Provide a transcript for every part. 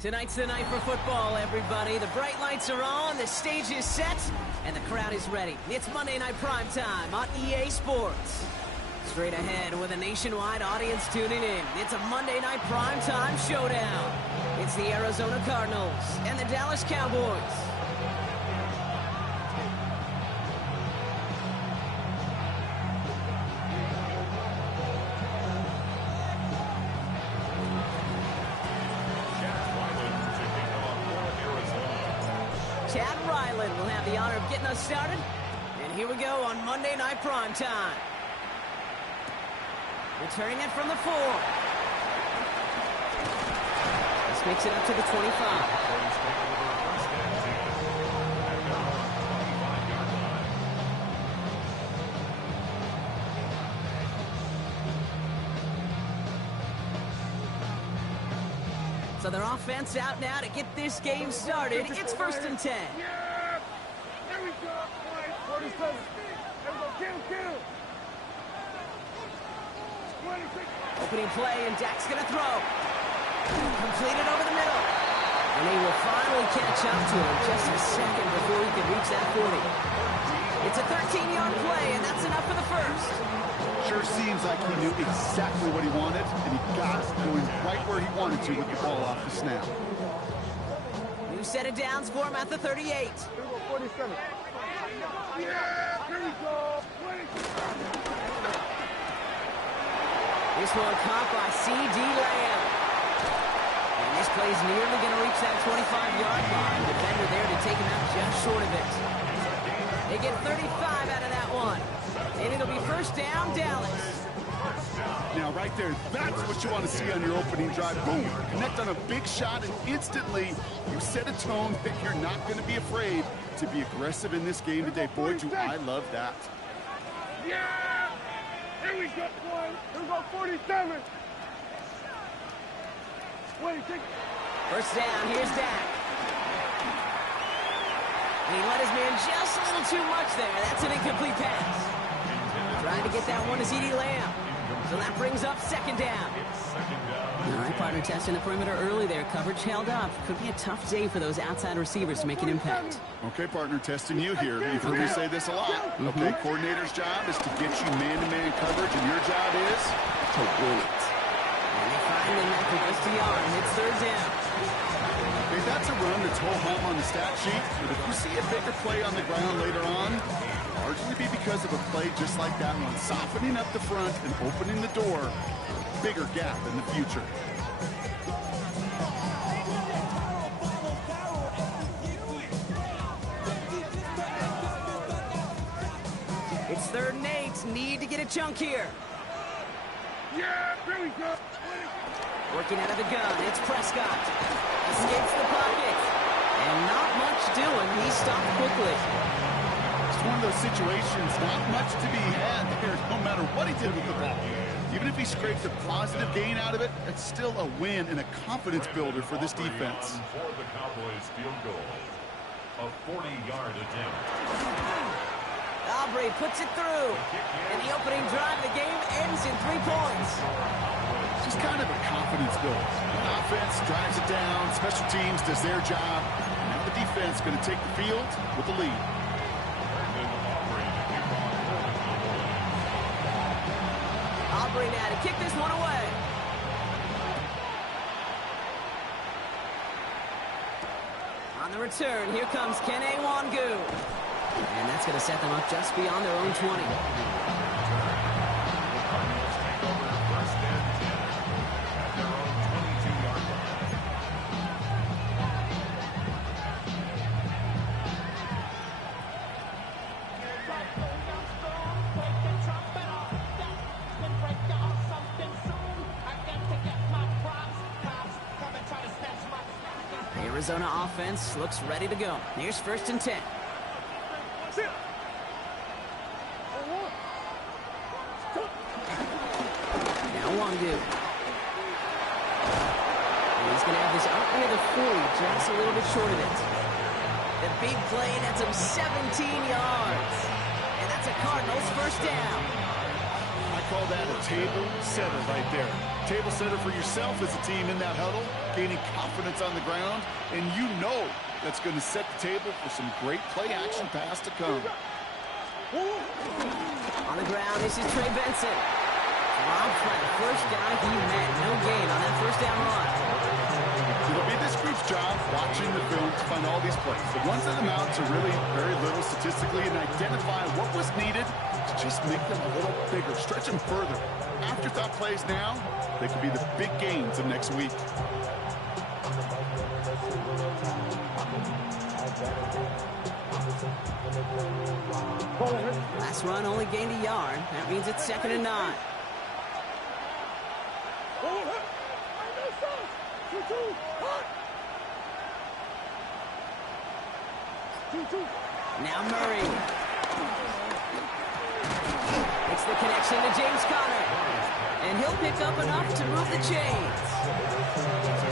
Tonight's the night for football, everybody. The bright lights are on, the stage is set, and the crowd is ready. It's Monday Night Primetime on EA Sports. Straight ahead with a nationwide audience tuning in. It's a Monday Night Primetime showdown. It's the Arizona Cardinals and the Dallas Cowboys. Chad Ryland will have the honor of getting us started. And here we go on Monday Night Primetime. Returning it from the 4. This makes it up to the 25. So their offense out now to get this game started. It's 1st and 10. Yeah! There we go! 47. There we go. Kill. 26. Opening play, and Dak's going to throw. Completed over the middle. And he will finally catch up to him just a second before he can reach that 40. It's a 13-yard play, and that's enough for the first. Sure seems like he knew exactly what he wanted, and he got it going right where he wanted to with the ball off the snap. New set of downs for him at the 38. Here we go, 47. Yeah! Here we go. 26. This one caught by C.D. Lamb. And this play's nearly going to reach that 25-yard line. Defender there to take him out just short of it. They get 35 out of that one. And it'll be first down, Dallas. Now, right there, that's what you want to see on your opening drive. Boom! Connect on a big shot, and instantly you set a tone that you're not going to be afraid to be aggressive in this game today. Boy, do I love that. Yeah! Here we go, boy. Here we go, 47. 26. First down, here's Dak. And he let his man just a little too much there. That's an incomplete pass. Trying to get that one to C.D. Lamb. So that brings up second down. All right, partner, testing the perimeter early there. Coverage held up. Could be a tough day for those outside receivers to make an impact. Okay, partner, testing you here. You've heard me say this a lot. Okay, coordinator's job is to get you man-to-man coverage, and your job is to win it. And they finally met for just a yard, and it's third down. Okay, that's a run that's whole home on the stat sheet, but if you see a bigger play on the ground later on, largely be because of a play just like that one, softening up the front and opening the door, bigger gap in the future. It's 3rd and 8. Need to get a chunk here. Yeah, here we go. Working out of the gun, it's Prescott. Escapes the pocket. And not much doing. He stopped quickly. It's one of those situations, not much to be had there, no matter what he did with the ball. Even if he scraped a positive gain out of it, it's still a win and a confidence builder for this defense. For the Cowboys field goal, a 40-yard attempt. Aubrey puts it through. And the opening drive of the game ends in 3 points. Just kind of a confidence build. Offense drives it down. Special teams does their job. Now the defense going to take the field with the lead. Aubrey now to kick this one away. On the return, here comes Kene Wangu. And that's going to set them up just beyond their own 20. The Arizona offense looks ready to go. Here's 1st and 10. Now Wongu. He's going to have this up near the 40, just a little bit short of it. The big play nets him 17 yards. And that's a Cardinals 1st down. I call that a table setter right there. Table setter for yourself as a team in that huddle, gaining confidence on the ground, and you know that's going to set the table for some great play-action pass to come. On the ground, this is Trey Benson. Rob Trent, first guy he met. No gain on that 1st down run. It'll be this group's job watching the film to find all these plays. The ones that amount to really very little statistically and identify what was needed to just make them a little bigger, stretch them further. Afterthought plays now, they could be the big gains of next week. Last run only gained a yard. That means it's 2nd and 9. Now Murray. Makes the connection to James Conner. And he'll pick up enough to move the chains.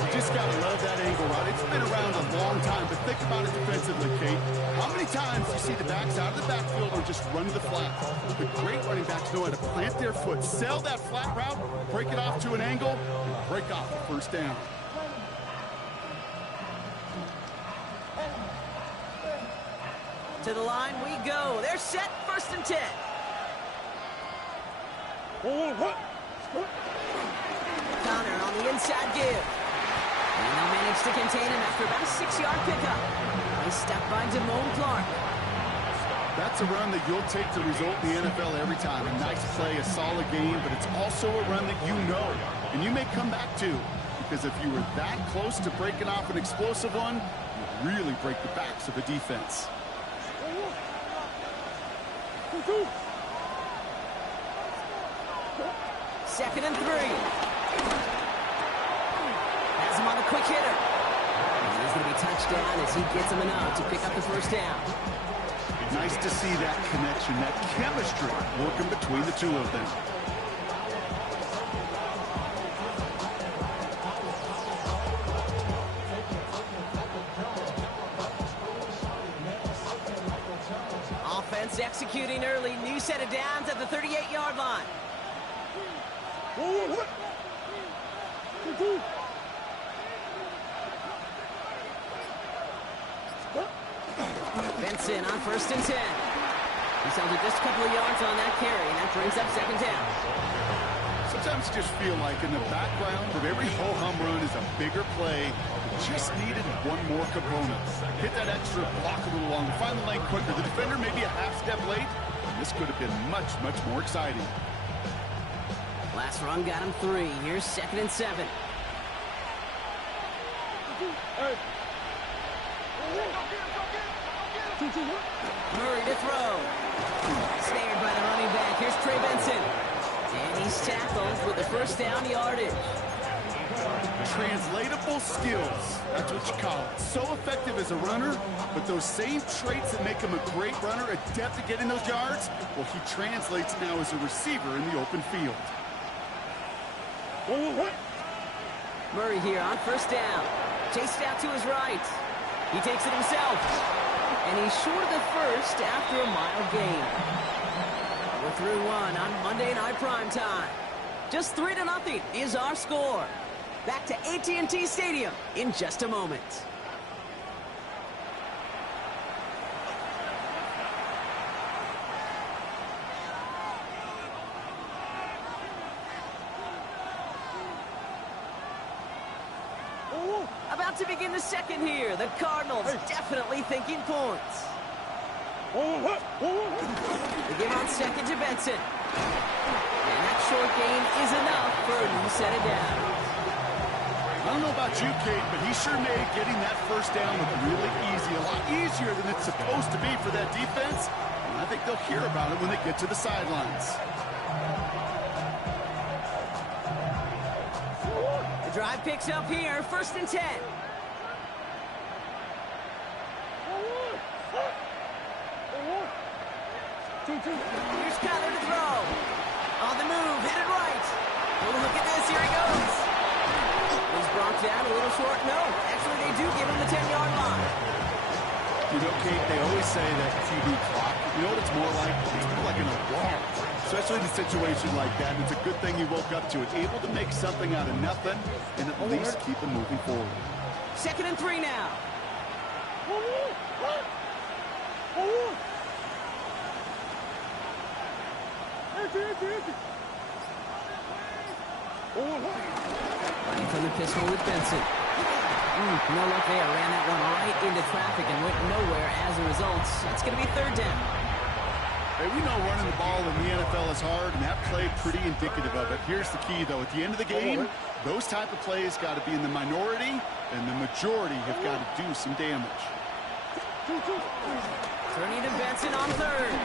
You just got to love that angle route. It's been around a long time, but think about it defensively, Kate. How many times do you see the backs out of the backfield or just run to the flat? The great running backs know how to plant their foot, sell that flat route, break it off to an angle, and break off the 1st down. To the line we go. They're set. 1st and 10. Conner on the inside give. And they'll manage to contain him after about a 6-yard pickup. Nice step by Damone Clark. That's a run that you'll take to result in the NFL every time. A nice play, a solid game, but it's also a run that you know, and you may come back to, because if you were that close to breaking off an explosive one, you really break the backs of a defense. 2nd and 3. Has him on a quick hitter. And he's going to be touched down as he gets him enough to pick up the 1st down. Nice to see that connection, that chemistry working between the two of them. Offense executing early. New set of downs at the 38-yard line. Benson on 1st and 10. He's held it just a couple of yards on that carry, and that brings up 2nd down. Sometimes you just feel like in the background of every ho-hum run is a bigger play. It just needed one more component. Hit that extra block a little longer, find the lane quicker. The defender maybe a half step late, and this could have been much, much more exciting. Last run got him 3. Here's 2nd and 7. Murray to throw. Snared by the running back. Here's Trey Benson. And he's tackled with the 1st down yardage. Translatable skills. That's what you call it. So effective as a runner, but those same traits that make him a great runner, adept at getting those yards, well, he translates now as a receiver in the open field. Murray here on 1st down. Chased out to his right. He takes it himself. And he's short of the 1st after a mile gain. We're through 1 on Monday Night Primetime. Just 3-0 is our score. Back to AT&T Stadium in just a moment. About to begin the 2nd here. The Cardinals definitely thinking points. They give on 2nd to Benson. And that short gain is enough for a new set of downs. I don't know about you, Kate, but he sure made getting that 1st down look really easy. A lot easier than it's supposed to be for that defense. And I think they'll hear about it when they get to the sidelines. The drive picks up here, 1st and 10. Here's Kyler to throw. On the move, headed right. Oh, look at this, here he goes. He's brought down a little short. No, actually they do give him the 10-yard line. You know, Kate, they always say that QB clock, you know what it's more like? It's more like an alarm. Especially in a situation like that. And it's a good thing you woke up to it. Able to make something out of nothing and at least keep it moving forward. 2nd and 3 now. Running from the pistol with Benson. No luck there. Ran that one right into traffic and went nowhere as a result. It's going to be 3rd down. Hey, we know running the ball in the NFL is hard, and that play pretty indicative of it. Here's the key, though. At the end of the game, those type of plays got to be in the minority, and the majority have got to do some damage. Turning to Benson on 3rd.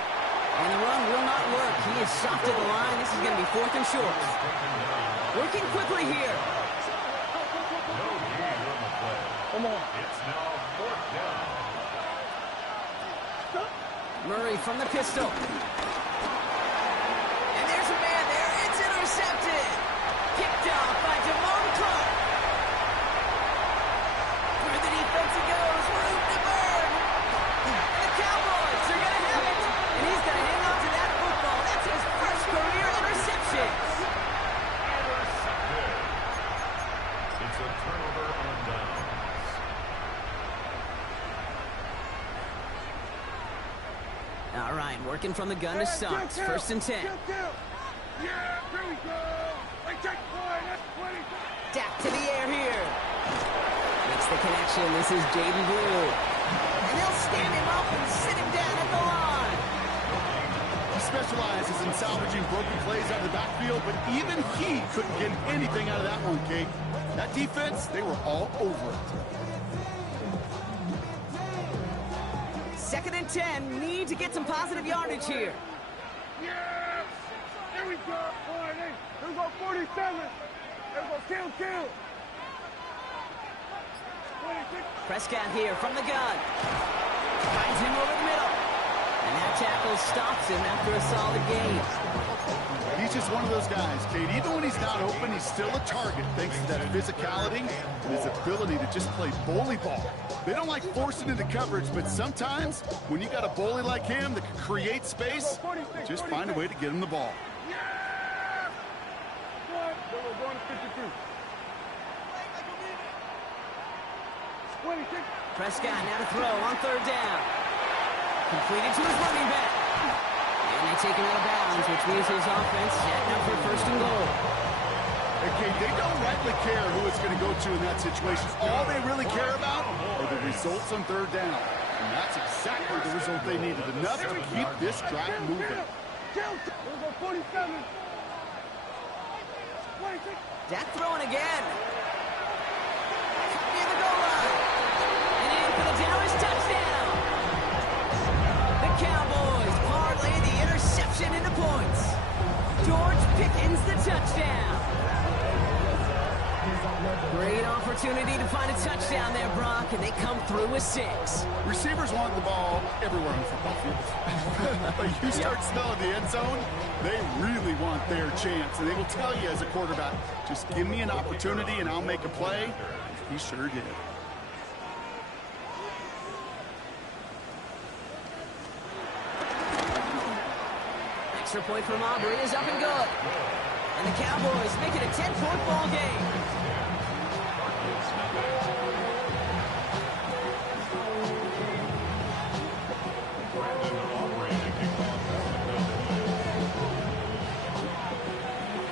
And the run will not work. He is soft at the line. This is going to be 4th and short. Working quickly here. No need on the play. Come on. It's now 4th down. Murray from the pistol. And there's a man there. It's intercepted. Picked off by Javon Clark. Through the defense it goes. Room to burn. The Cowboys are going to have it. And he's going to hang on to that football. That's his first career interception. Intercepted. It's a turnover on downs. All right, working from the gun to start. 1st and 10. Yeah, here we go. Hey, check point. That's 20. Dak to the air here. Makes the connection. This is Jaden Blue. And they'll stand him up and sit him down at the line. He specializes in salvaging broken plays out of the backfield, but even he couldn't get anything out of that one, Kate. That defense, they were all over it. 2nd and 10. Need to get some positive yardage here. Yeah. There we go. Boy, hey, there's our 47. There's our kill. 26. Prescott here from the gun. Finds him over the middle. And that tackle stops him after a solid gain. He's just one of those guys, Kate. Even when he's not open, he's still a target thanks to that physicality and his ability to just play bully ball. They don't like forcing into coverage, but sometimes when you got a bully like him that can create space, just find a way to get him the ball. Yeah. Good. We're going to 52. 26. Prescott now to throw on 3rd down. Completed to his running back. And they take him out of bounds, which means his offense setting up for 1st and goal. Okay, they don't rightly care who it's going to go to in that situation. All they really care about are the results on 3rd down. And that's exactly the result they needed. Enough to keep this drive moving. There's our 47. 26. Dak throwing again. Near the goal line. And in for the Dallas touchdown. The Cowboys parlay the interception into points. George Pickens the touchdown. Great opportunity to find a touchdown there, Brock, and they come through with 6. Receivers want the ball everywhere on the football field. But you start smelling the end zone, they really want their chance. And they will tell you as a quarterback, just give me an opportunity and I'll make a play. He sure did. Extra point from Aubrey is up and good. And the Cowboys make it a 10-point ball game.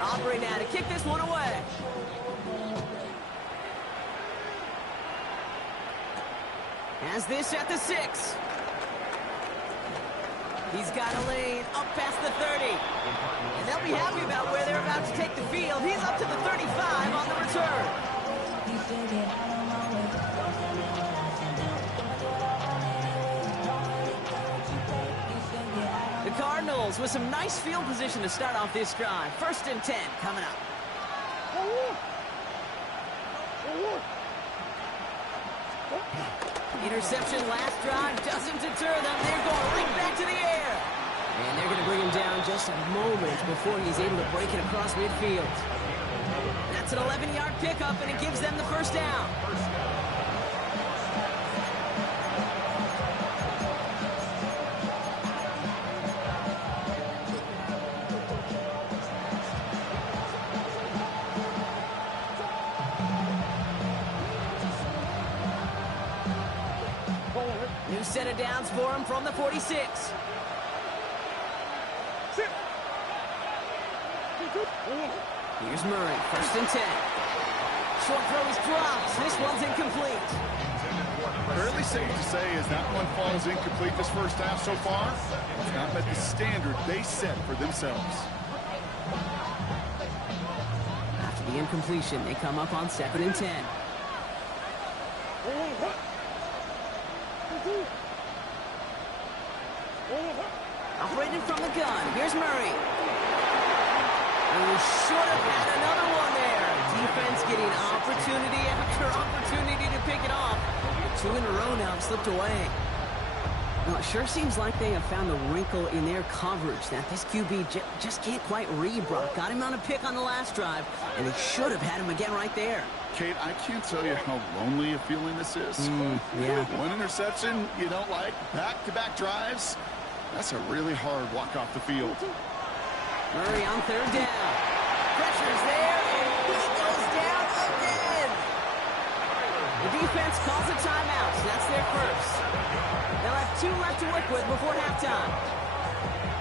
Aubrey now to kick this one away. Has this at the 6. He's got a lane up past the 30. And they'll be happy about where they're about to take the field. He's up to the 35 on the return. The Cardinals with some nice field position to start off this drive. 1st and 10 coming up. Interception last drive doesn't deter them. They're going right back to the air. And they're going to bring him down just a moment before he's able to break it across midfield. That's an 11-yard pickup, and it gives them the first down. New set of downs for him from the 46. Here's Murray, 1st and 10. Short throw is dropped. This one's incomplete. Fairly safe to say as that one falls incomplete this first half so far. It's not met the standard they set for themselves. After the incompletion, they come up on 2nd and 10. Operated from the gun. Here's Murray. Who should have had another one there. Defense getting opportunity after opportunity to pick it off. But 2 in a row now have slipped away. Well, it sure seems like they have found a wrinkle in their coverage that this QB just can't quite read. Brock got him on a pick on the last drive, and they should have had him again right there. Kate, I can't tell you how lonely a feeling this is. Yeah. One interception you don't like, back-to-back drives. That's a really hard walk off the field. Murray on 3rd down. Pressure's there, and he goes down again. The defense calls a timeout, so that's their first. They'll have 2 left to work with before halftime.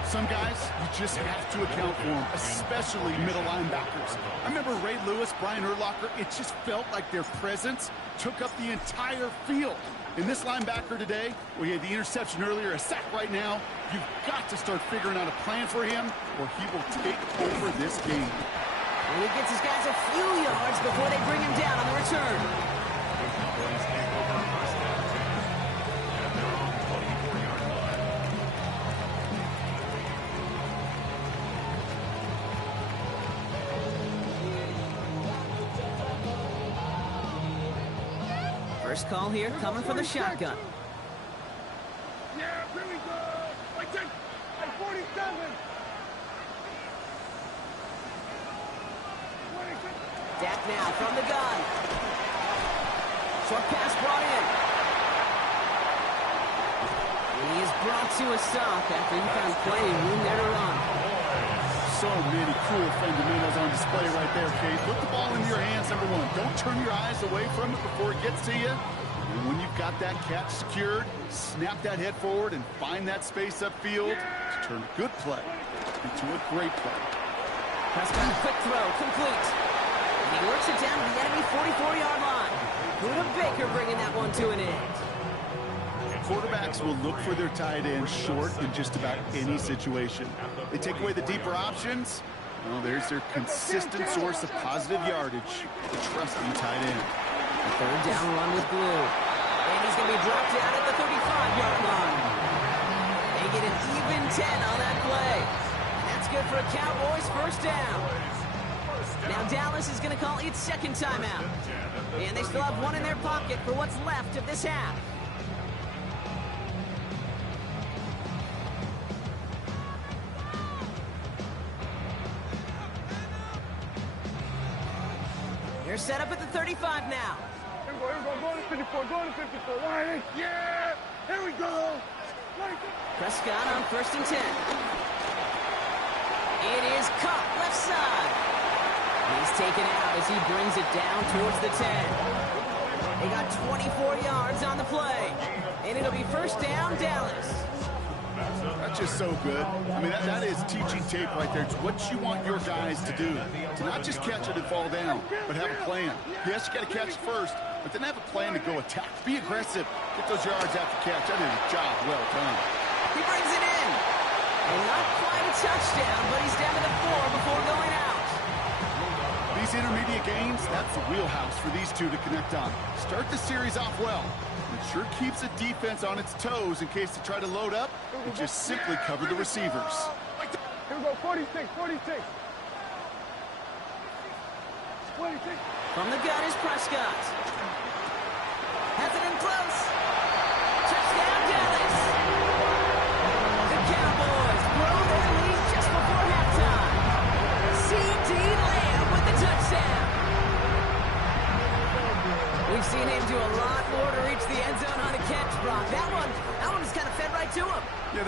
Some guys, you just have to account for them, especially middle linebackers. I remember Ray Lewis, Brian Urlacher, it just felt like their presence took up the entire field. In this linebacker today, we had the interception earlier, a sack right now. You've got to start figuring out a plan for him, or he will take over this game. And he gets his guys a few yards before they bring him down on the return. First call here coming from the shotgun. Yeah, here we go. Like 47. Dak now from the gun. Short pass brought in. And he is brought to a stop after he found plenty of room there to run. So many cool fundamentals on display right there, Kate. Put the ball into your hands, number one. Don't turn your eyes away from it before it gets to you. And when you've got that catch secured, snap that head forward and find that space upfield to turn a good play into a great play. Prescott, quick throw, complete. And he works it down to the enemy 44-yard line. Buda Baker bringing that one to an end. Quarterbacks will look for their tight end short in just about any situation. They take away the deeper options. Well, there's their consistent source of positive yardage, the trusting tight end. A 3rd down run with Glue. And he's going to be dropped down at the 35-yard line. They get an even 10 on that play. And that's good for a Cowboys 1st down. Now Dallas is going to call its 2nd timeout. And they still have one in their pocket for what's left of this half. They're set up at the 35 now. Here we go, go to 54, go to 54. Why? Yeah, here we go. Prescott on 1st and 10. It is caught left side. He's taken out as he brings it down towards the 10. They got 24 yards on the play. And it'll be 1st down, Dallas. That's just so good. I mean, that is teaching tape right there. It's what you want your guys to do. To not just catch it and fall down, but have a plan. Yes, you got to catch it first, but then have a plan to go attack. Be aggressive. Get those yards after catch. That is a job well done. He brings it in. And not quite a touchdown, but he's down to the 4 before going out. These intermediate games, that's the wheelhouse for these two to connect on. Start the series off well. It sure keeps the defense on its toes in case they try to load up and just simply cover the receivers. Here we go, 46, 46. 46. From the gun is Prescott. Has it in close. Touchdown, Dallas. The Cowboys blow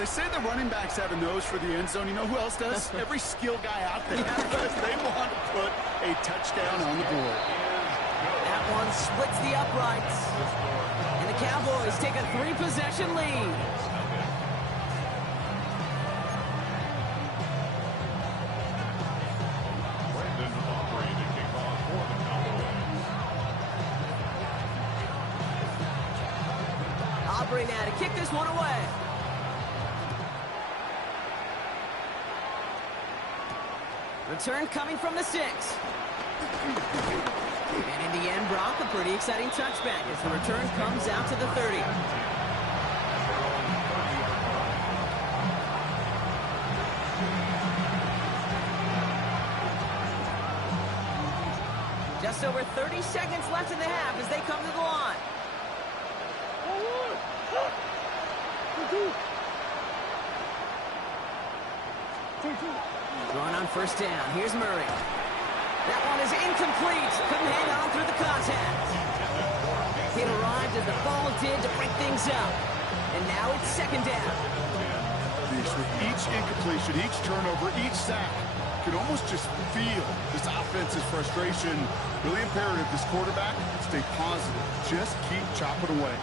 they say the running backs have a nose for the end zone. You know who else does? Every skill guy out there, because they want to put a touchdown on the board. That one splits the uprights. And the Cowboys take a 3-possession lead. Brandon Aubrey to kick off for the Cowboys. Aubrey now to kick this one away. Return coming from the 6. And in the end, Brock, a pretty exciting touchback as the return comes out to the 30. Just over 30 seconds left in the half as they come to the line. Throwing on first down. Here's Murray. That one is incomplete. Couldn't hang on through the contact. It arrived as the ball did to break things up. And now it's second down. With each incompletion, each turnover, each sack, you can almost just feel this offense's frustration. Really imperative, this quarterback, stay positive. Just keep chopping away.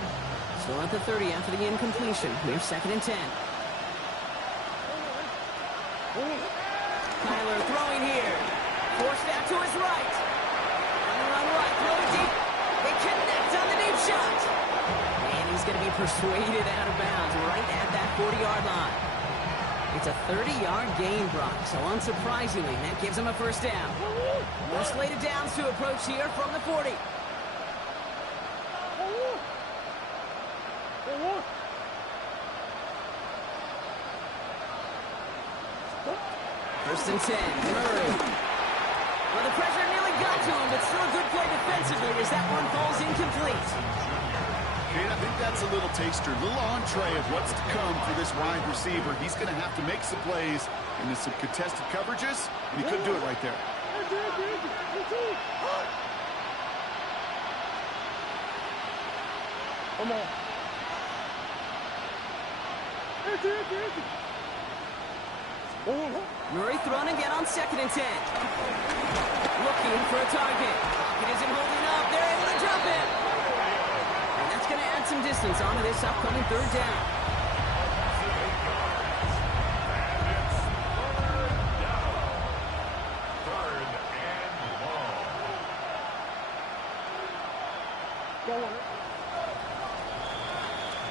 Still at the 30 after the incompletion. Here's second and 10. Kyler throwing here. Forced out to his right. On the run right, throwing deep. They connect on the deep shot. And he's going to be persuaded out of bounds right at that 40-yard line. It's a 30-yard gain, Brock, so unsurprisingly, that gives him a first down. More slated downs to approach here from the 40. First and 10, Murray. Well, the pressure nearly got to him, but still a good play defensively as that one falls incomplete. Kate, I think that's a little taster, a little entree of what's to come for this wide receiver. He's going to have to make some plays into some contested coverages, and he couldn't do it right there. Come on. Murray thrown again on second and 10. Looking for a target. It isn't holding up. They're able to drop it. And that's going to add some distance onto this upcoming third down.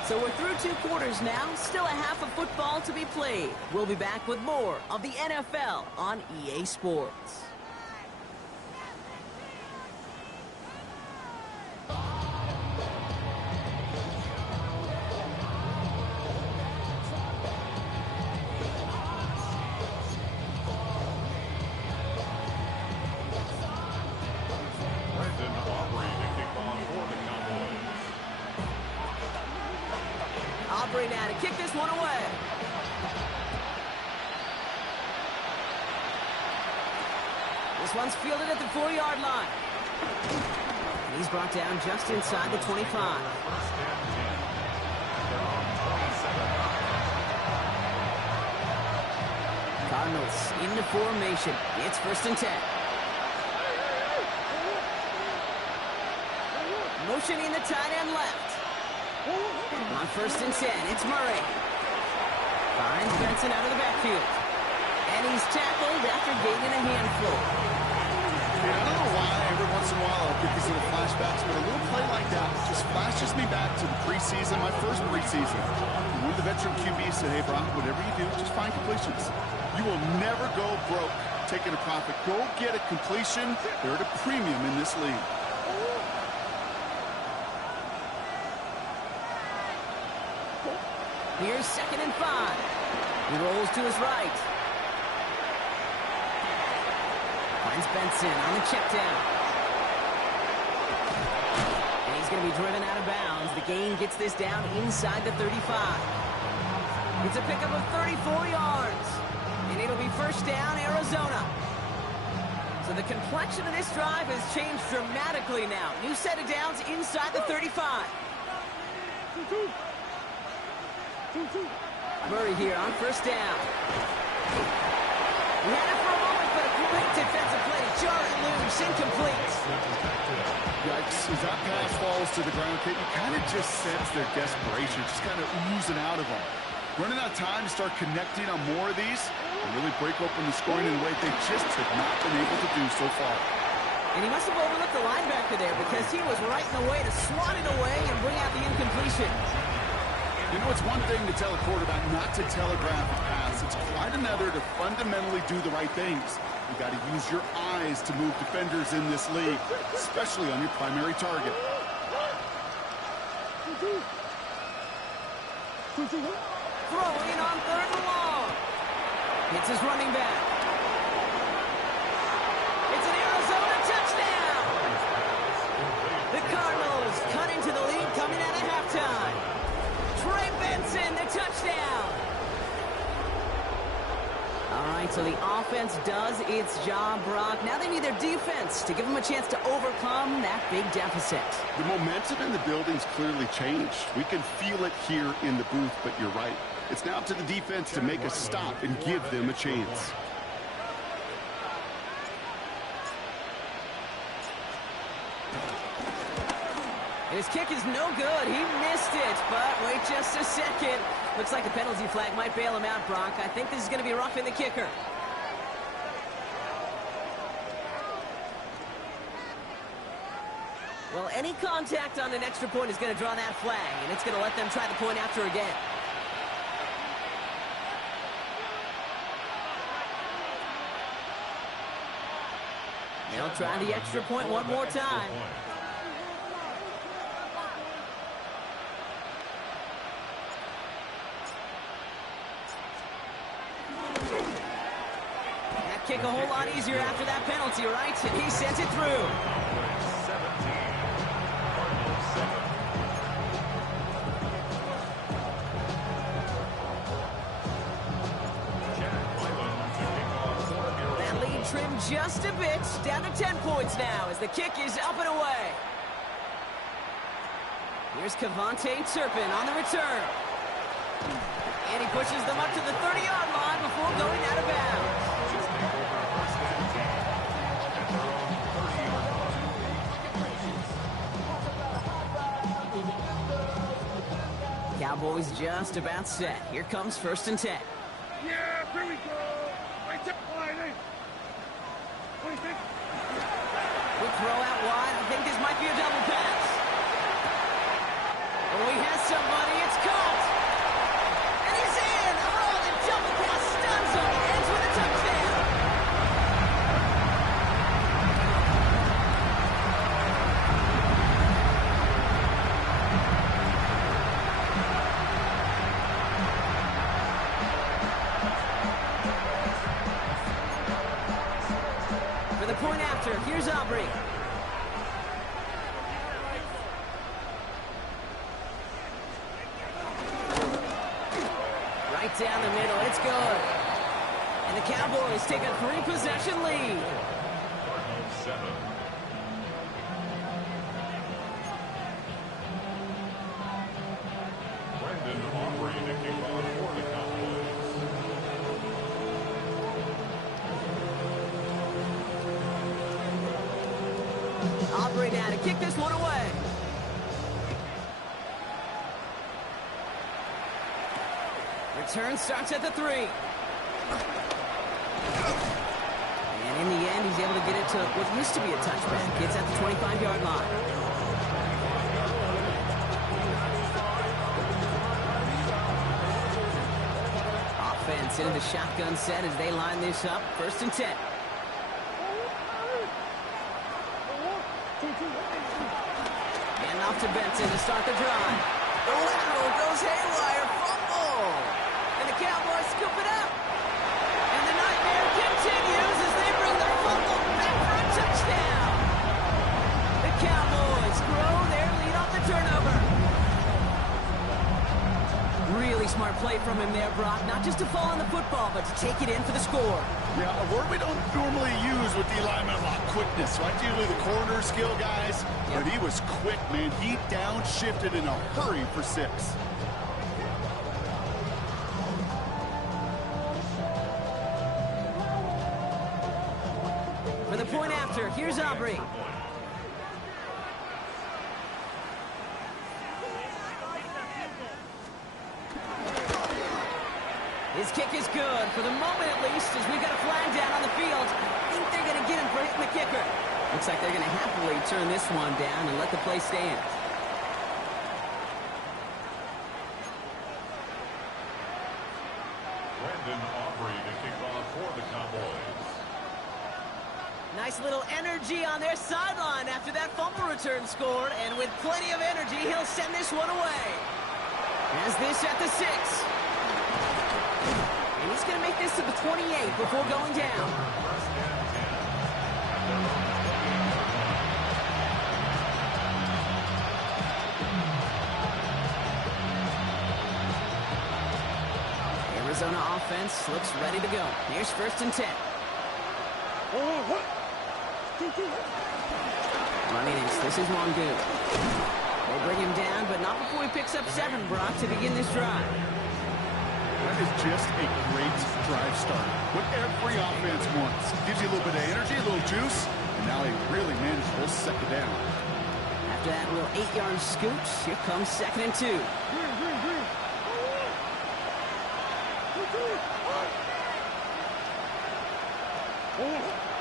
So we're through 2 quarters now, still a half of football to be played. We'll be back with more of the NFL on EA Sports. Brandon Aubrey to kick off for the Cowboys. Aubrey now to kick this one away. This one's fielded at the 4-yard line. And he's brought down just inside the 25. Cardinals into formation. It's first and 10. Motioning the tight end left. On first and 10, it's Murray. Finds Benson out of the backfield. And he's tackled after gaining a handful. I don't know why every once in a while I'll get these little flashbacks, but a little play like that just flashes me back to the preseason, my first preseason. One of the veteran QBs said, hey, Brock, whatever you do, just find completions. You will never go broke taking a profit. Go get a completion. They're at a premium in this league. Here's second and 5. He rolls to his right. Finds Benson on the check down. And he's going to be driven out of bounds. The gain gets this down inside the 35. It's a pickup of 34 yards. And it'll be first down, Arizona. So the complexion of this drive has changed dramatically now. New set of downs inside the 35. Murray here on first down. He had it for a moment, but a great defensive play to jar it loose. Incomplete. Yikes. As that pass falls to the ground, Kate, you kind of just sense their desperation, just kind of oozing out of them. Running out of time to start connecting on more of these and really break open the scoring in a way they just have not been able to do so far. And he must have overlooked the linebacker there because he was right in the way to swat it away and bring out the incompletion. You know, it's one thing to tell a quarterback not to telegraph a pass. It's quite another to fundamentally do the right things. You got to use your eyes to move defenders in this league, especially on your primary target. Throwing on third and long. Hits his running back. It's an Arizona touchdown. The Cardinals cut into the lead coming out of halftime. Trey Benson, the touchdown. All right, so the offense does its job, Brock. Now they need their defense to give them a chance to overcome that big deficit. The momentum in the building's clearly changed. We can feel it here in the booth, but you're right. It's now up to the defense to make a stop and give them a chance. And his kick is no good. He missed it, but wait just a second. Looks like the penalty flag might bail him out, Brock. I think this is going to be roughing the kicker. Well, any contact on an extra point is going to draw that flag, and it's going to let them try the point after again. They'll try the extra point one more time. That kick a whole lot easier after that penalty, right? And he sends it through. Trimmed just a bit, down to 10 points now as the kick is up and away. Here's Kevontae Turpin on the return. And he pushes them up to the 30-yard line before going out of bounds. Cowboys just about set. Here comes 1st and 10. Yeah, here we go. Right there, Friday. What do you think? We'll throw out wide. I think this might be a double pass. Oh, he has somebody. It's caught. And he's in. Oh, the double pass stuns him. Ends with a touchdown. For the point after, here's Aubrey. Right down the middle, it's good. And the Cowboys take a 3-possession lead. Cardinals 7. Brandon Aubrey to kick off for the Cowboys. Aubrey now to kick this one away. Return starts at the 3. And in the end, he's able to get it to what used to be a touchback. It's at the 25-yard line. Offense into the shotgun set as they line this up. 1st and 10. And off to Benson to start the drive. The lateral goes haywire. Fumble. And the Cowboys scoop it up. And the nightmare continues as they bring the fumble back for a touchdown. The Cowboys grow their lead off the turnover. Really smart play from him there, Brock. Not just to fall on the football, but to take it in for the score. Yeah, a word we don't normally use with the lineman a lot, quickness, right? Usually the corner skill guys, but he was quick, man. He downshifted in a hurry for 6. Here's Aubrey. His kick is good, for the moment at least, as we've got a flag down on the field. I think they're going to get him for hitting the kicker. Looks like they're going to happily turn this one down and let the play stand. Brandon Aubrey to kick off for the Cowboys. Nice little energy on their sideline after that fumble return scored, and with plenty of energy, he'll send this one away. Has this at the 6. And he's going to make this to the 28 before going down. Arizona offense looks ready to go. Here's 1st and 10. Running this is Mongoose. They bring him down, but not before he picks up 7, Brock, to begin this drive. That is just a great drive start. What every offense wants. Gives you a little bit of energy, a little juice, and now a really manageable 2nd down. After that little 8-yard scoot, here comes 2nd and 2.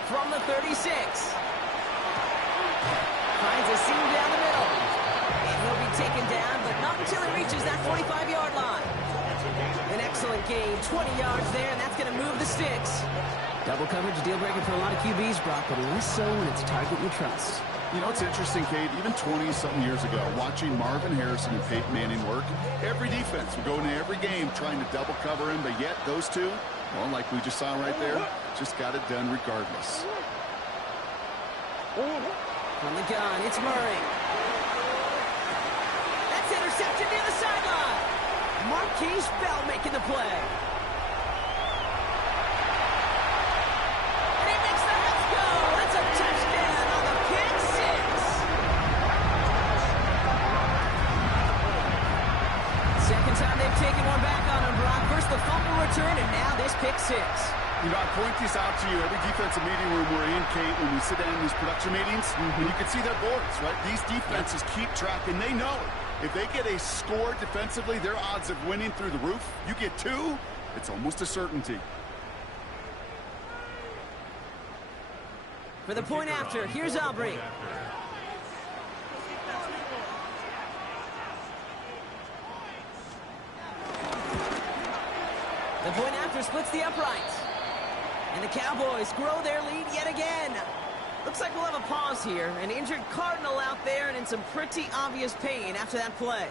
From the 36. Finds a seam down the middle. And he'll be taken down, but not until he reaches that 45-yard line. An excellent gain, 20 yards there, and that's going to move the sticks. Double coverage, deal breaker for a lot of QBs, Brock, but less so when it's a target you trust. You know, it's interesting, Kate, even 20-something years ago, watching Marvin Harrison and Peyton Manning work, every defense would go into every game trying to double cover him, but yet those two, well, like we just saw right there, just got it done regardless. From the gun, it's Murray. That's intercepted near the sideline. Marquise Bell making the play. And he makes the house go. That's a touchdown on the pick 6. Second time they've taken one back on him, Brock. First the fumble return, and now this pick 6. You know, I point this out to you every defensive meeting room we're in, Kate, when we sit down in these production meetings, and you can see their boards, right? These defenses keep track, and they know if they get a score defensively, their odds of winning through the roof. You get 2, it's almost a certainty. For the point after, here's Aubrey. The point after splits the uprights. And the Cowboys grow their lead yet again. Looks like we'll have a pause here. An injured Cardinal out there and in some pretty obvious pain after that play.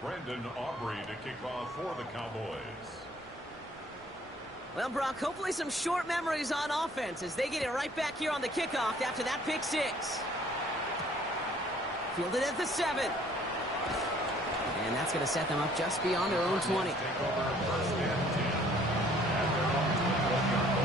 Brandon Aubrey to kick off for the Cowboys. Well, Brock, hopefully some short memories on offense as they get it right back here on the kickoff after that pick 6. Fielded at the 7. And that's going to set them up just beyond their own 20. Take over 1st and 10. At their own 12-yard line.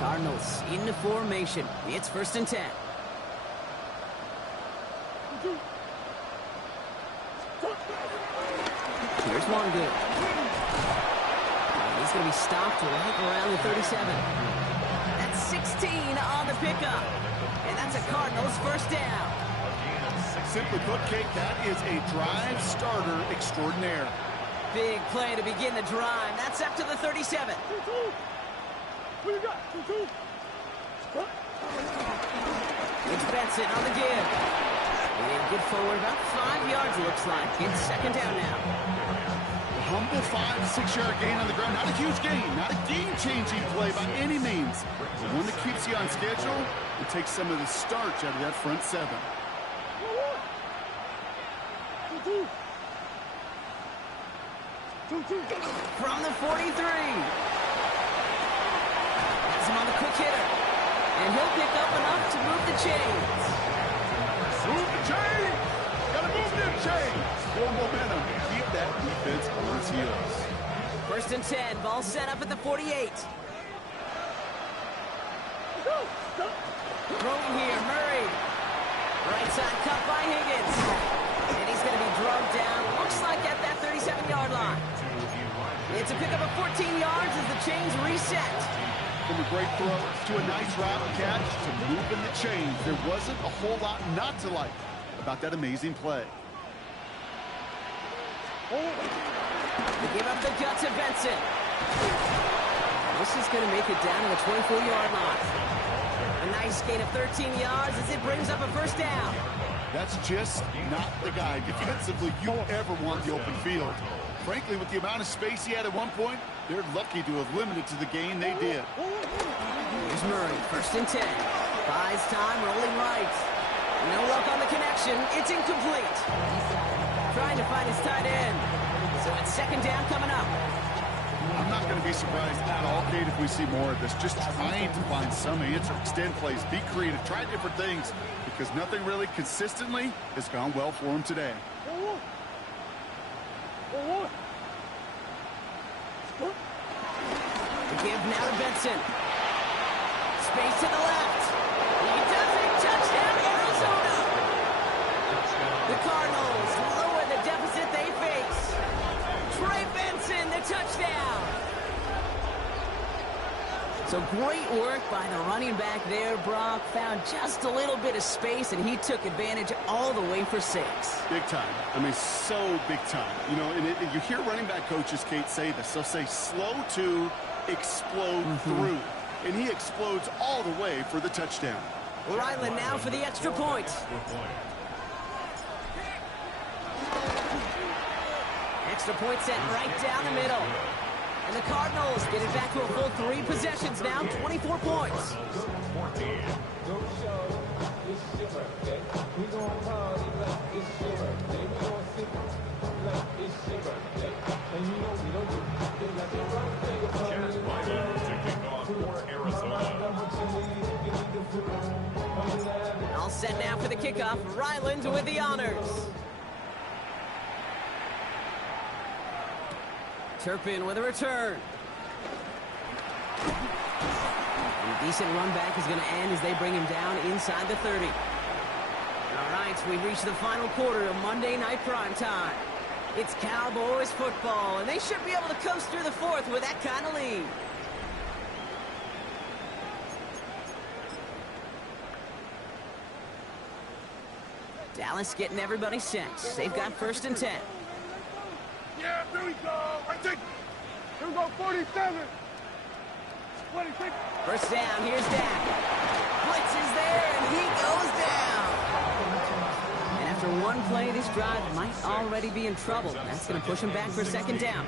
Cardinals into formation. It's 1st and 10. Here's Mongoose. He's going to be stopped right around the 37. That's 16 on the pickup. And that's a Cardinals 1st down. Simply put, Kate, that is a drive starter extraordinaire. Big play to begin the drive. That's up to the 37. It's Benson on the give. And good forward, about 5 yards, it looks like. It's 2nd down now. A humble 5 to 6 yard gain on the ground. Not a huge gain, not a game-changing play by any means. The one that keeps you on schedule and takes some of the starch out of that front 7. From the 43. Has him on the quick hitter. And he'll pick up enough to move the chains. Move the chains! Gotta move them chains! More momentum. Keep that defense on its heels. 1st and 10. Ball set up at the 48. Throwing here, Murray. Right side cut by Higgins. And he's going to be drugged down. Looks like at that 37-yard line. It's a pickup of 14 yards as the chains reset. From a great throw to a nice route catch to moving the chains. There wasn't a whole lot not to like about that amazing play. They give up the gut to Benson. This is going to make it down to the 24-yard line. A nice gain of 13 yards as it brings up a 1st down. That's just not the guy defensively you ever want the open field. Frankly, with the amount of space he had at one point, they're lucky to have limited to the gain they did. Here's Murray, 1st and 10. Buys time, rolling right. No luck on the connection. It's incomplete. Trying to find his tight end. So it's 2nd down coming up. I'm not going to be surprised at all, Kate, if we see more of this. Just trying to find some answer, extend plays, be creative, try different things, because nothing really consistently has gone well for him today. The give now to Benson. Space to the left. He does it. Touchdown, Arizona. The Cardinals lower the deficit they face. Trey Benson, the touchdown. So great work by the running back there, Brock. Found just a little bit of space, and he took advantage all the way for 6. Big time. I mean, so big time. You know, and you hear running back coaches, Kate, say this. They'll say slow to explode through. And he explodes all the way for the touchdown. Ryland now for the extra point. Extra point set right down the middle. And the Cardinals get it back to a full 3 possessions now, 24 points. All set now for the kickoff. Ryland with the honors. Turpin with a return. And a decent run back is going to end as they bring him down inside the 30. All right, we've reached the final quarter of Monday Night Primetime. It's Cowboys football, and they should be able to coast through the 4th with that kind of lead. Dallas getting everybody set. They've got 1st and 10. Yeah, here we go. I think. Here we go, 47. 26. 1st down, here's Dak. Blitz is there, and he goes down. And after one play, this drive might already be in trouble. That's going to push him back for 2nd down.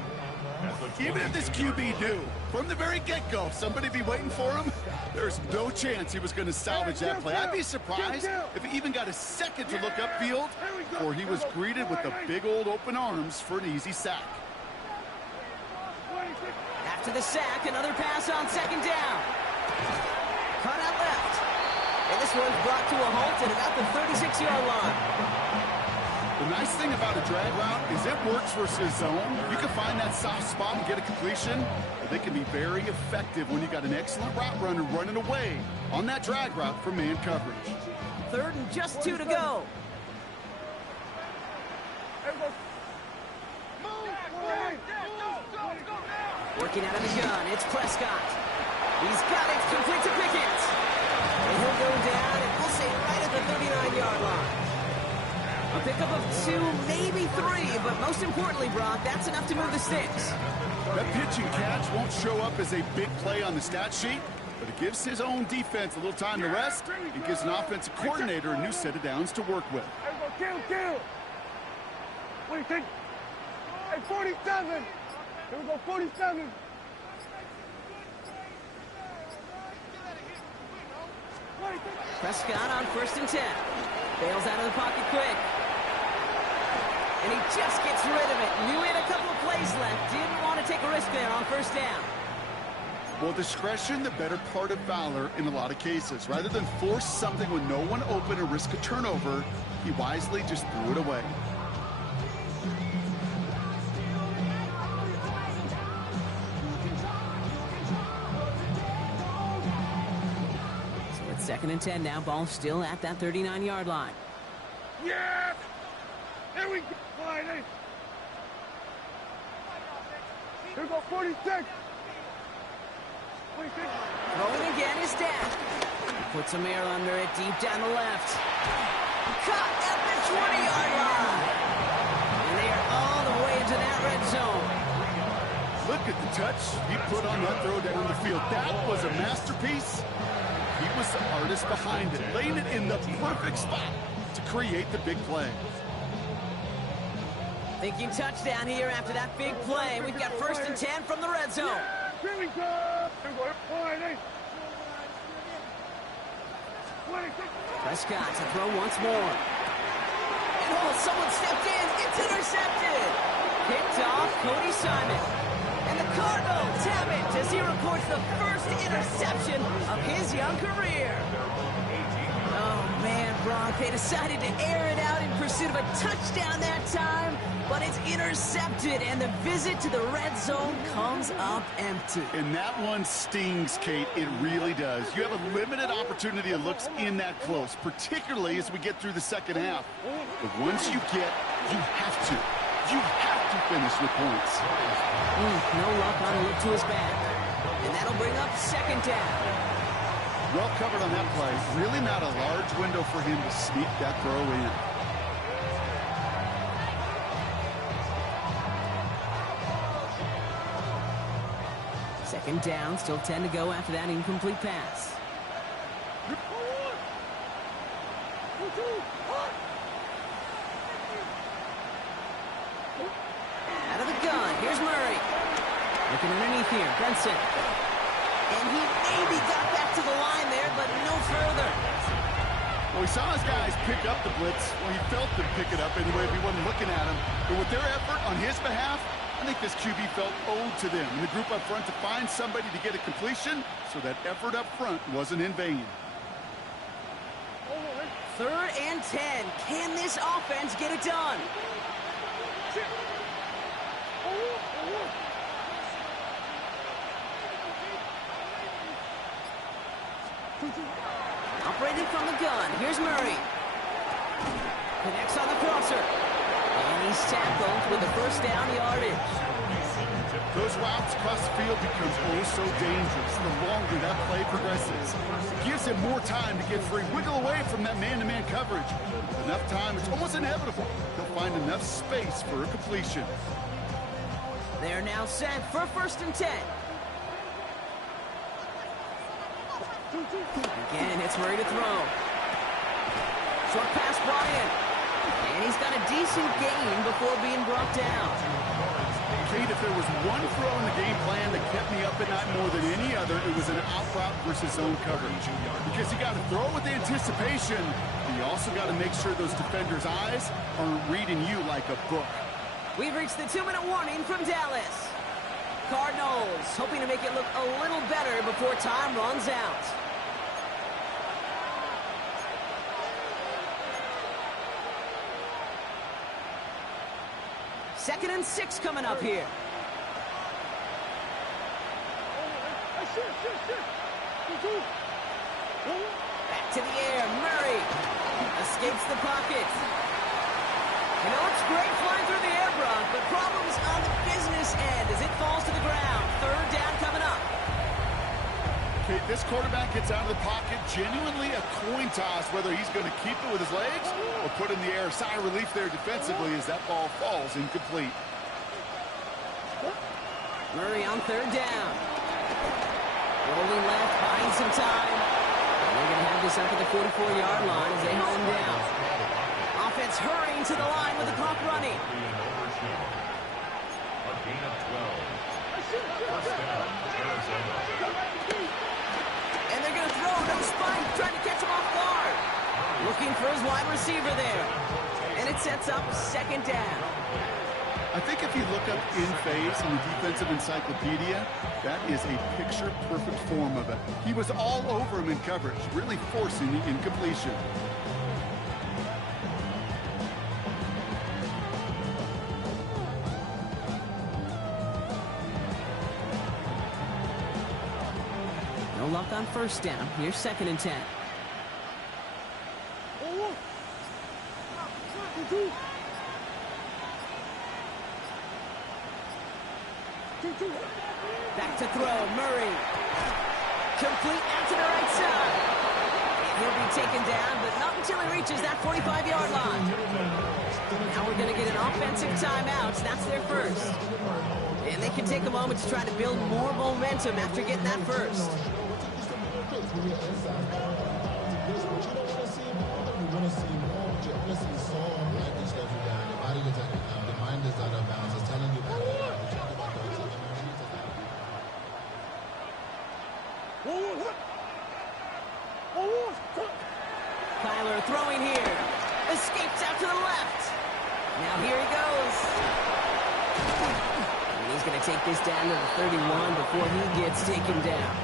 Even if this QB knew from the very get-go somebody be waiting for him, there's no chance he was going to salvage that play. I'd be surprised if he even got a second to look upfield, or he was greeted with the big old open arms for an easy sack. After the sack, another pass on 2nd down. Cut out left. And this one's brought to a halt at about the 36-yard line. The nice thing about a drag route is it works versus zone. You can find that soft spot and get a completion, but they can be very effective when you got an excellent route runner running away on that drag route from man coverage. 3rd and just 2 to go. Working out of the gun, it's Prescott. He's got it, complete to Pickett. And he'll go down, and we'll say right at the 39-yard line. A pickup of 2, maybe 3, but most importantly, Brock, that's enough to move the sticks. That pitch and catch won't show up as a big play on the stat sheet, but it gives his own defense a little time to rest. It gives an offensive coordinator a new set of downs to work with. Kill. What do you think? Hey, 47. Here we go, 47. Prescott on 1st and 10. Bails out of the pocket quick. And he just gets rid of it. Knew he had a couple of plays left. Didn't want to take a risk there on first down. Well, discretion, the better part of valor in a lot of cases. Rather than force something with no one open or risk a turnover, he wisely just threw it away. So it's 2nd and 10 now. Ball still at that 39-yard line. Yeah! Here we go. Friday. Here we go, 46. 26. Throwing again is Dak. Puts some air under it, deep down the left. Caught at the 20-yard line. And they are all the way into that red zone. Look at the touch he put on that throw down the field. That was a masterpiece. He was the artist behind it, laying it in the perfect spot to create the big play. Thinking touchdown here after that big play. We've got 1st and 10 from the red zone. Here we go. Here we go. Friday. 26. Prescott to throw once more. And someone stepped in. It's intercepted. Picked off Cody Simon. And the Cardinals have it as he reports the first interception of his young career. Oh, man, Brock, they decided to air it out in pursuit of a touchdown that time, but it's intercepted, and the visit to the red zone comes up empty. And that one stings, Kate. It really does. You have a limited opportunity that looks in that close, particularly as we get through the second half. But once you get, you have to finish with points. No luck on a look to his back. And that'll bring up 2nd down. Well covered on that play. Really not a large window for him to sneak that throw in. Second down, still 10 to go after that incomplete pass. Out of the gun, here's Murray. Looking underneath here, Benson. And he maybe got back to the line there, but no further. Well, he saw his guys pick up the blitz. Well, he felt them pick it up anyway if he wasn't looking at him. But with their effort on his behalf, I think this QB felt owed to them. And the group up front to find somebody to get a completion, so that effort up front wasn't in vain. 3rd and 10. Can this offense get it done? Operating from the gun. Here's Murray. Connects on the crosser. And he's tackled with the first down yardage. Those routes across the field becomes oh so dangerous the longer that play progresses. It gives him more time to get free, wiggle away from that man-to-man coverage. With enough time, it's almost inevitable. He'll find enough space for a completion. They're now set for 1st and 10. Again, it's Murray to throw. Short pass, Bryant. And he's got a decent gain before being brought down. Kate, if there was one throw in the game plan that kept me up at night more than any other, it was an out route versus zone coverage. Because you got to throw with anticipation, and you also got to make sure those defenders' eyes aren't reading you like a book. We've reached the 2-minute warning from Dallas. Cardinals hoping to make it look a little better before time runs out. Second and 6 coming up here. Back to the air, Murray escapes the pocket. You know, it's great flying through the air, Brock, but problems on the business end as it falls to the ground. 3rd down coming up. Okay, this quarterback gets out of the pocket, genuinely a coin toss whether he's going to keep it with his legs or put in the air. Sigh of relief there defensively as that ball falls incomplete. Murray on 3rd down. Rolling left, buying some time. And they're going to have this up at the 44-yard line as they haul him down. Offense hurrying to the line with the clock running. A gain of 12. First down, Arizona. And they're going to throw. No spike. Trying to catch him off guard. Looking for his wide receiver there. And it sets up second down. I think if you look up in phase in the defensive encyclopedia, that is a picture-perfect form of it. He was all over him in coverage, really forcing the incompletion. No luck on first down. Here's 2nd and 10. Back to throw, Murray. Complete out to the right side. And he'll be taken down, but not until he reaches that 45-yard line. Now we're going to get an offensive timeout. That's their first. And they can take a moment to try to build more momentum after getting that first. Kyler throwing here. Escapes out to the left. Now here he goes. And he's going to take this down to the 31 before he gets taken down.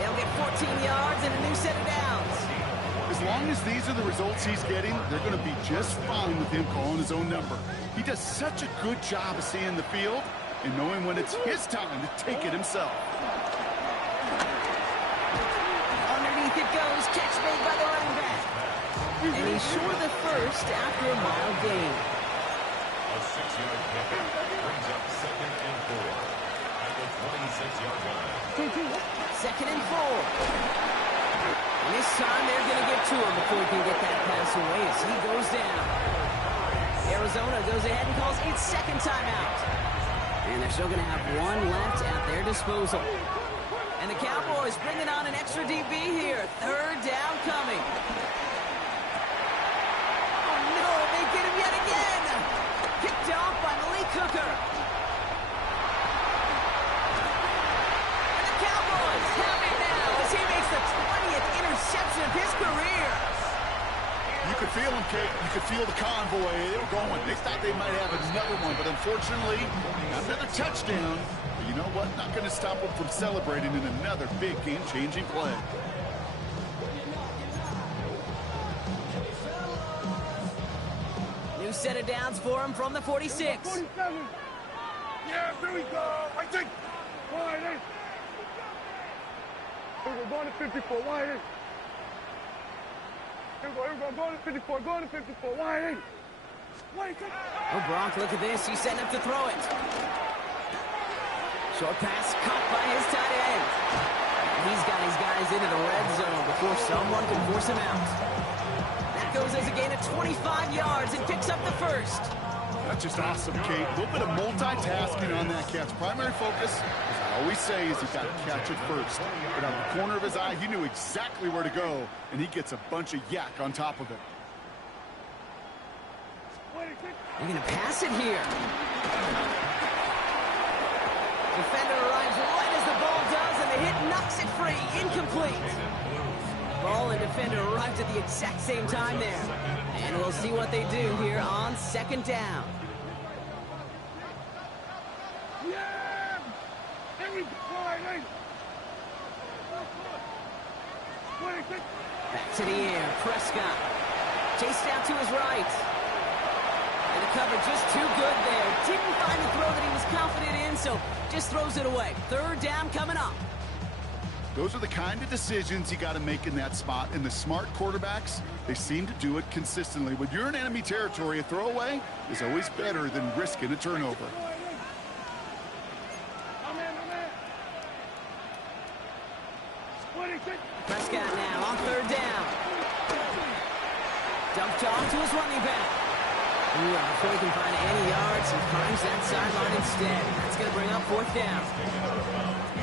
They'll get 14 yards and a new set of downs. As long as these are the results he's getting, they're going to be just fine with him calling his own number. He does such a good job of seeing the field and knowing when it's his time to take it himself. Underneath it goes. Catch made by the running back. And he's short of the first after a mile gain. A 6-yard pickup brings up 2nd and 4 at the 26-yard line. 2nd and 4. And this time they're going to get to him before he can get that pass away as he goes down. Arizona goes ahead and calls its second timeout. And they're still going to have one left at their disposal. And the Cowboys bringing on an extra DB here. 3rd down coming. Oh no, they get him yet again. Picked off by Malik Hooker. And the Cowboys have it now as he makes the 20th interception of his career. You could feel him, Kate. You could feel the convoy. They were going. They thought they might have another one, but unfortunately, another touchdown. But you know what? Not going to stop them from celebrating in another big game-changing play. New set of downs for him from the 46. 47. Yeah, here we go. I think. Wide eight. Here we go. Going to 54. Wide eight. Here we go. Here we go. Going to 54. Going to 54. Wide eight. Wide eight. Oh, Gronk, look at this. He's setting up to throw it. Short pass caught by his tight end. He's got his guys into the red zone before someone can force him out. That goes as a gain of 25 yards and picks up the first. That's just awesome, Kate. A little bit of multitasking on that catch. Primary focus, as I always say, is he's got to catch it first. But out of the corner of his eye, he knew exactly where to go, and he gets a bunch of yak on top of it. They're going to pass it here. Defender arrives right as the ball does, and the hit knocks it free. Incomplete. Ball and defender arrived at the exact same time there. And we'll see what they do here on 2nd down. Yeah! Here we go. Wide eight. Back to the air. Prescott. Chased out to his right. And the cover just too good there. Didn't find the throw that he was confident in, so just throws it away. 3rd down coming up. Those are the kind of decisions you got to make in that spot. And the smart quarterbacks, they seem to do it consistently. When you're in enemy territory, a throwaway is always better than risking a turnover. Prescott now on 3rd down. Dumped off to his running back. Before he can find any yards, he finds that sideline instead. That's going to bring up 4th down.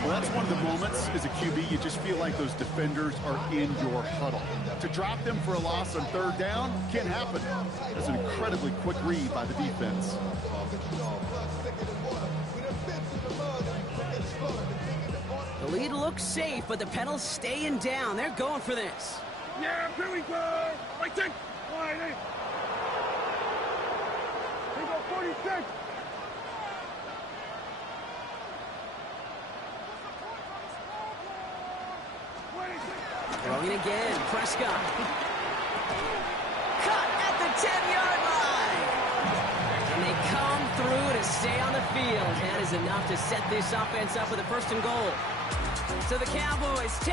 Well, that's one of the moments as a QB, you just feel like those defenders are in your huddle. To drop them for a loss on 3rd down can't happen. That's an incredibly quick read by the defense. The lead looks safe, but the Penals staying down. They're going for this. Yeah, here we go. I think. Wide eight. 46. Throwing again, Prescott. Cut at the 10-yard line. And they come through to stay on the field. That is enough to set this offense up with a 1st and goal. So the Cowboys